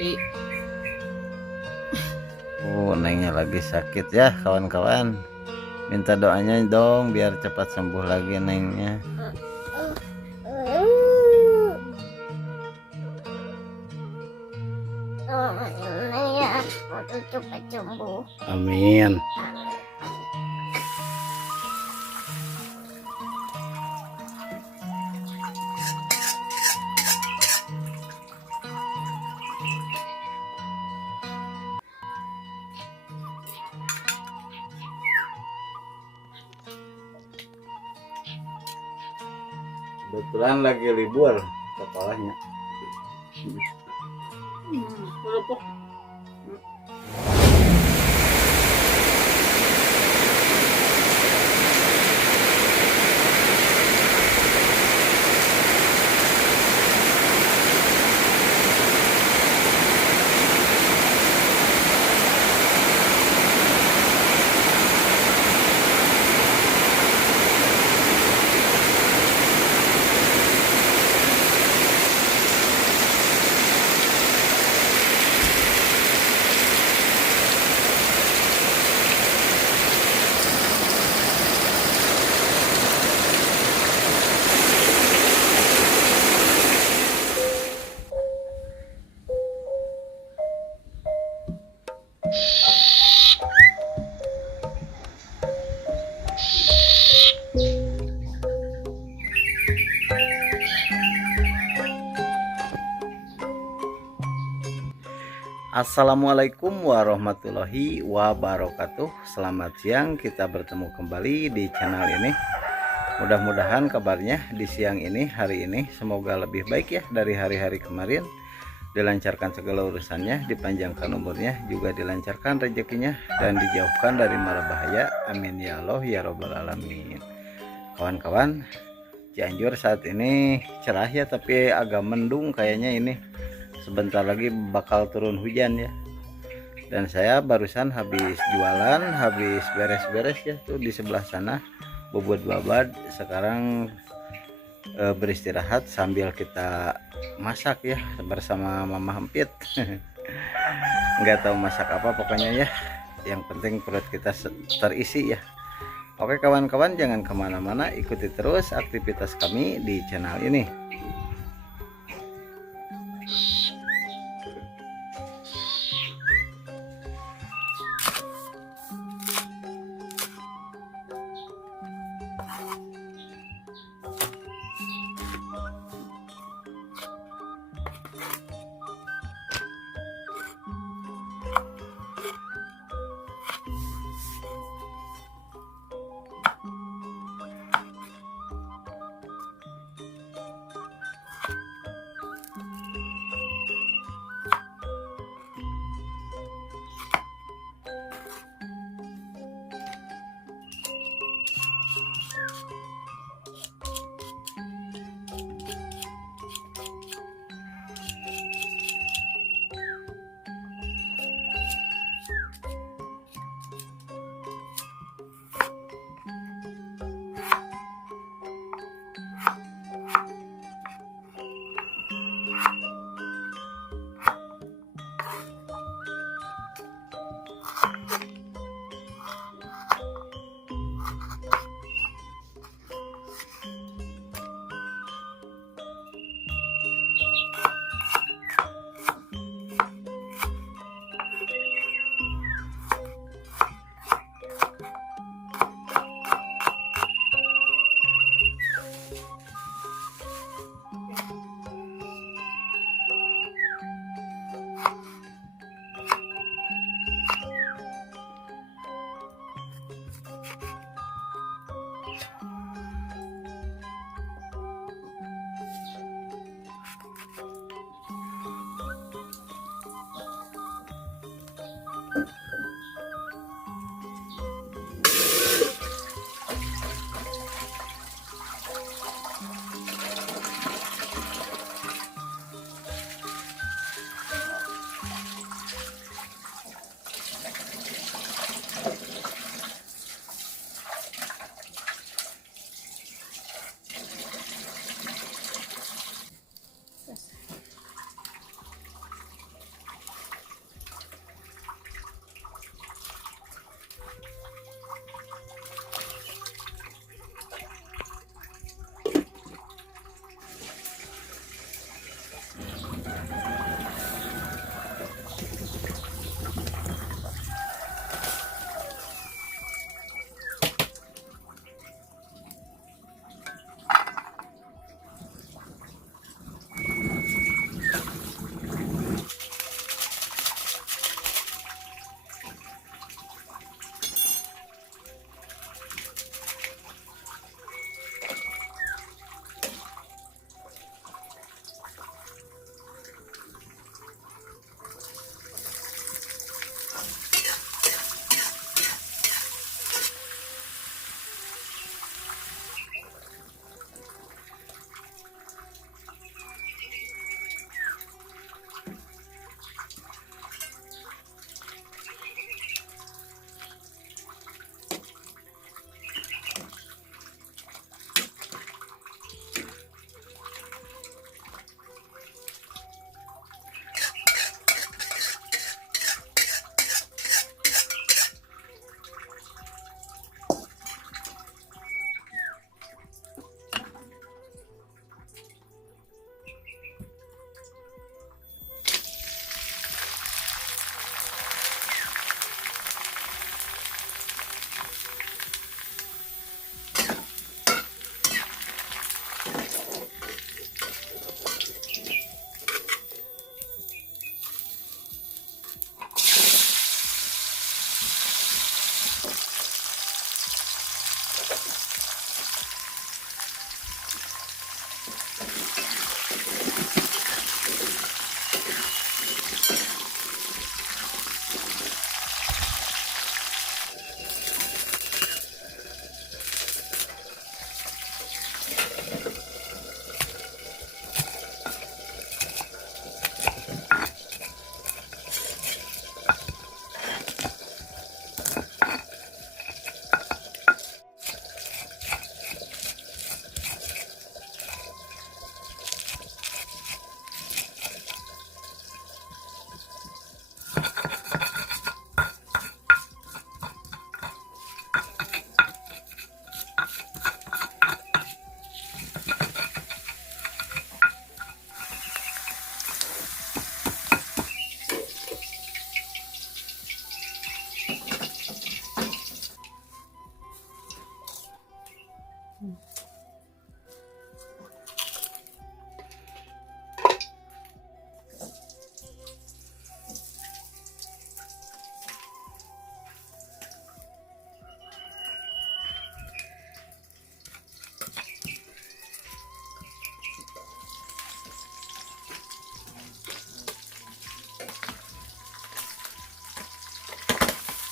Tapi Nengnya lagi sakit ya kawan-kawan. Minta doanya dong biar cepat sembuh lagi nengnya. Ya, cepat sembuh. Amin. Kebetulan lagi libur kepalanya. kerupuk Assalamualaikum warahmatullahi wabarakatuh. Selamat siang, kita bertemu kembali di channel ini. Mudah-mudahan kabarnya di siang ini, hari ini semoga lebih baik ya dari hari-hari kemarin. Dilancarkan segala urusannya, dipanjangkan umurnya, juga dilancarkan rezekinya, dan dijauhkan dari mara bahaya. Amin ya Allah ya robbal alamin. Kawan-kawan, Cianjur saat ini cerah ya, tapi agak mendung kayaknya ini. Sebentar lagi bakal turun hujan ya. Dan saya barusan habis jualan, habis beres-beres ya tuh di sebelah sana, bobot babad. Sekarang beristirahat sambil kita masak ya bersama Mama Hempit. Nggak tahu masak apa pokoknya ya, yang penting perut kita terisi ya. Oke kawan-kawan, jangan kemana-mana, ikuti terus aktivitas kami di channel ini.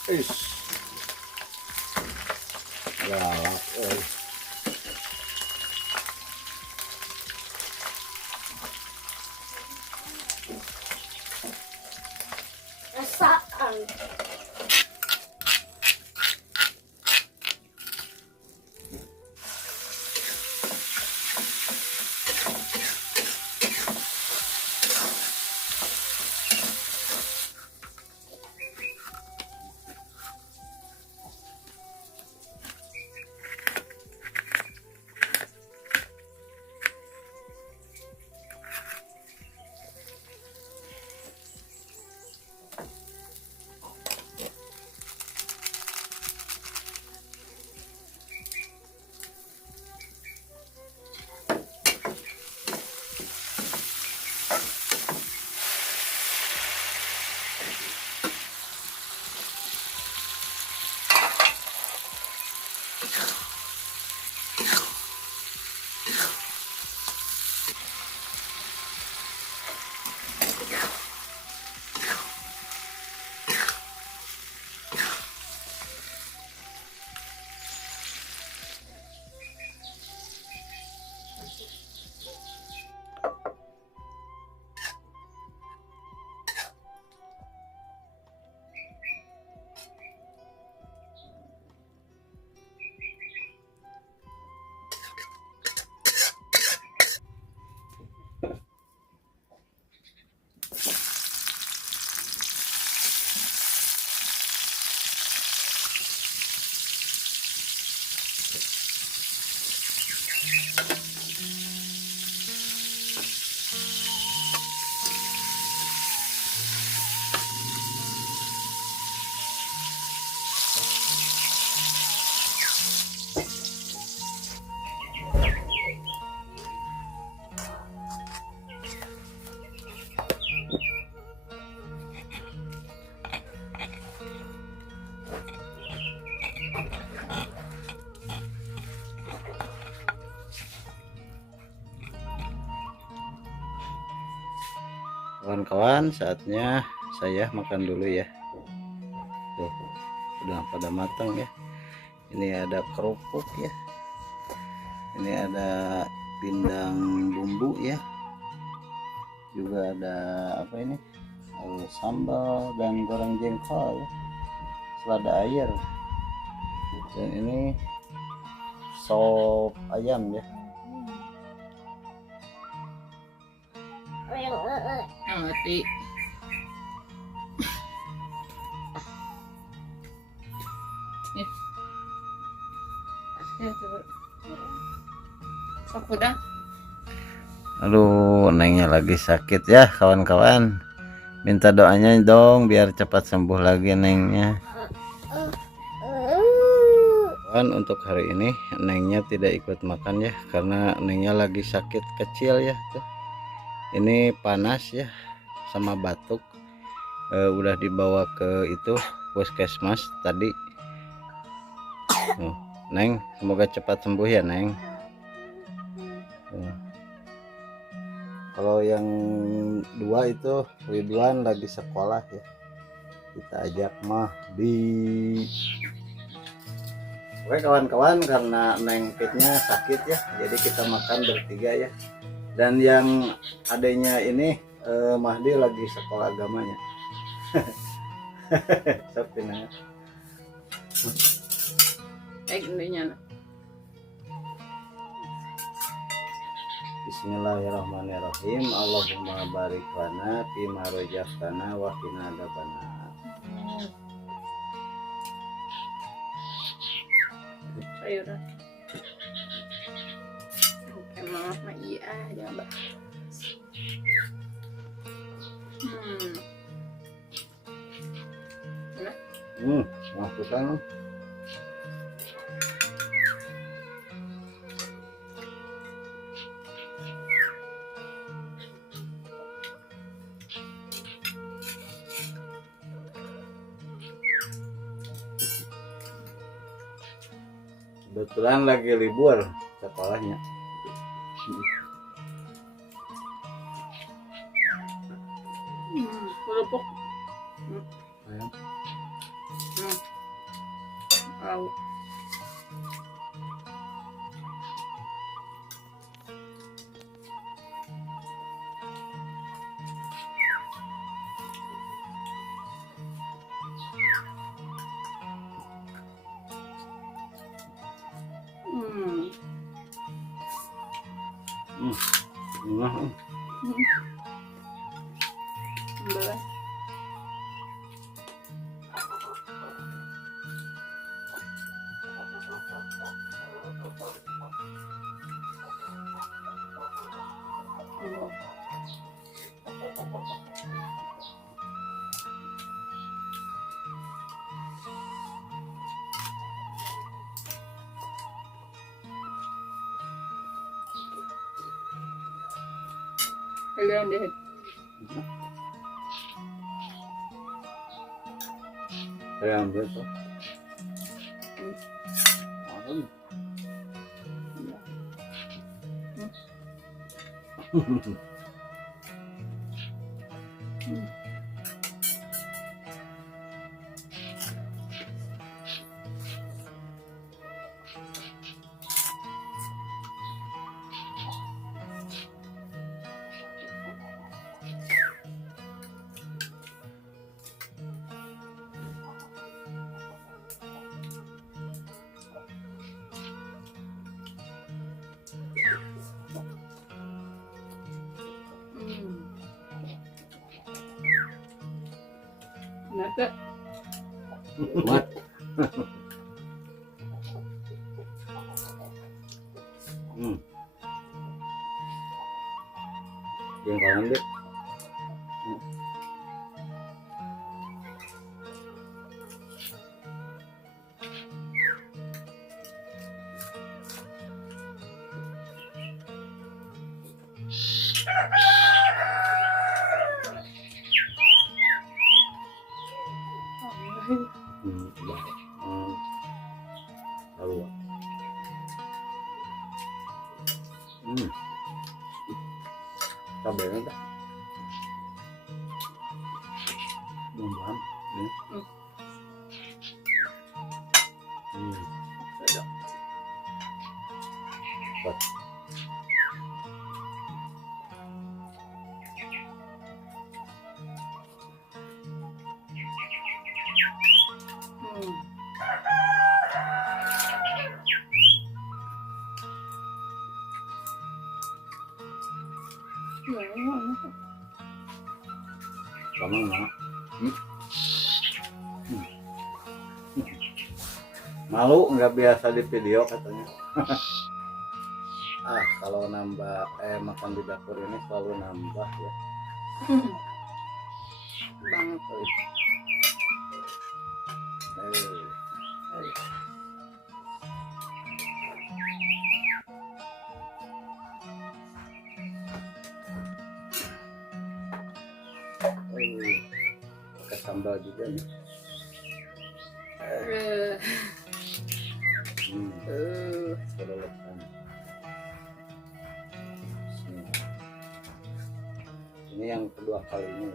Is. Galak euy. Rasaan. Kawan-kawan, saatnya saya makan dulu ya. Tuh, udah pada matang ya. Ini ada kerupuk ya. Ini ada pindang bumbu ya. Juga ada apa ini? Sambal dan goreng jengkol ya. Selada air. Dan ini sop ayam ya. Ngerti. Ya, coba. Sok udah. Aduh, nengnya lagi sakit ya kawan-kawan. Minta doanya dong biar cepat sembuh lagi nengnya. Kawan, untuk hari ini nengnya tidak ikut makan ya karena nengnya lagi sakit kecil ya tuh. Ini panas ya sama batuk. Udah dibawa ke itu puskesmas tadi. Neng, semoga cepat sembuh ya Neng. Kalau yang dua itu Ridwan lagi sekolah ya, kita ajak mah di. Oke kawan-kawan, karena Neng Pitnya sakit ya, jadi kita makan bertiga ya. Dan yang adanya ini Mahdi lagi sekolah agamanya. Sapina. Intinya. Bismillahirrahmanirrahim. Allahumma barik lana fima razaqtana wa qina adzabannar. Sayuran. Emang mah iya aja, Mbak. Masukkan. Kebetulan lagi libur sekolahnya. Kerupuk. Ayo. tahu. Hmm. Nah, Boleh. Kalian deh. saya ambil tuh. Kenapa? Mat. Yang kanan deh. Lalu. Cabenya tak. Bumbuan. Sudah. Kuat. Kamu mana? Malu nggak biasa di video katanya. Kalau nambah makan di dapur ini selalu nambah ya. Banget. Pakai sambal juga nih. Selelekan. Ini yang kedua kalinya.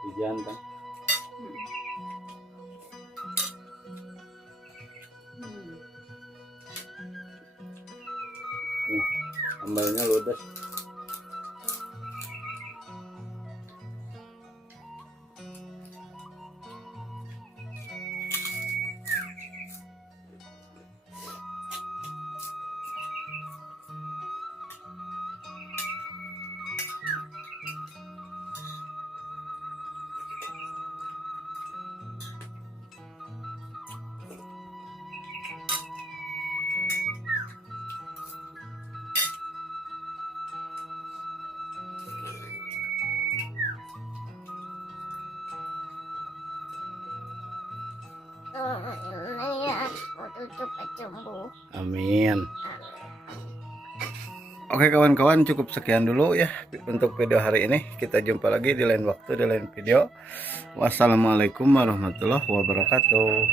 Hujan kan? Sambalnya ludes. Ya, aku cepat sembuh. Amin. Oke kawan-kawan, cukup sekian dulu ya untuk video hari ini. Kita jumpa lagi di lain waktu, di lain video. Wassalamualaikum warahmatullahi wabarakatuh.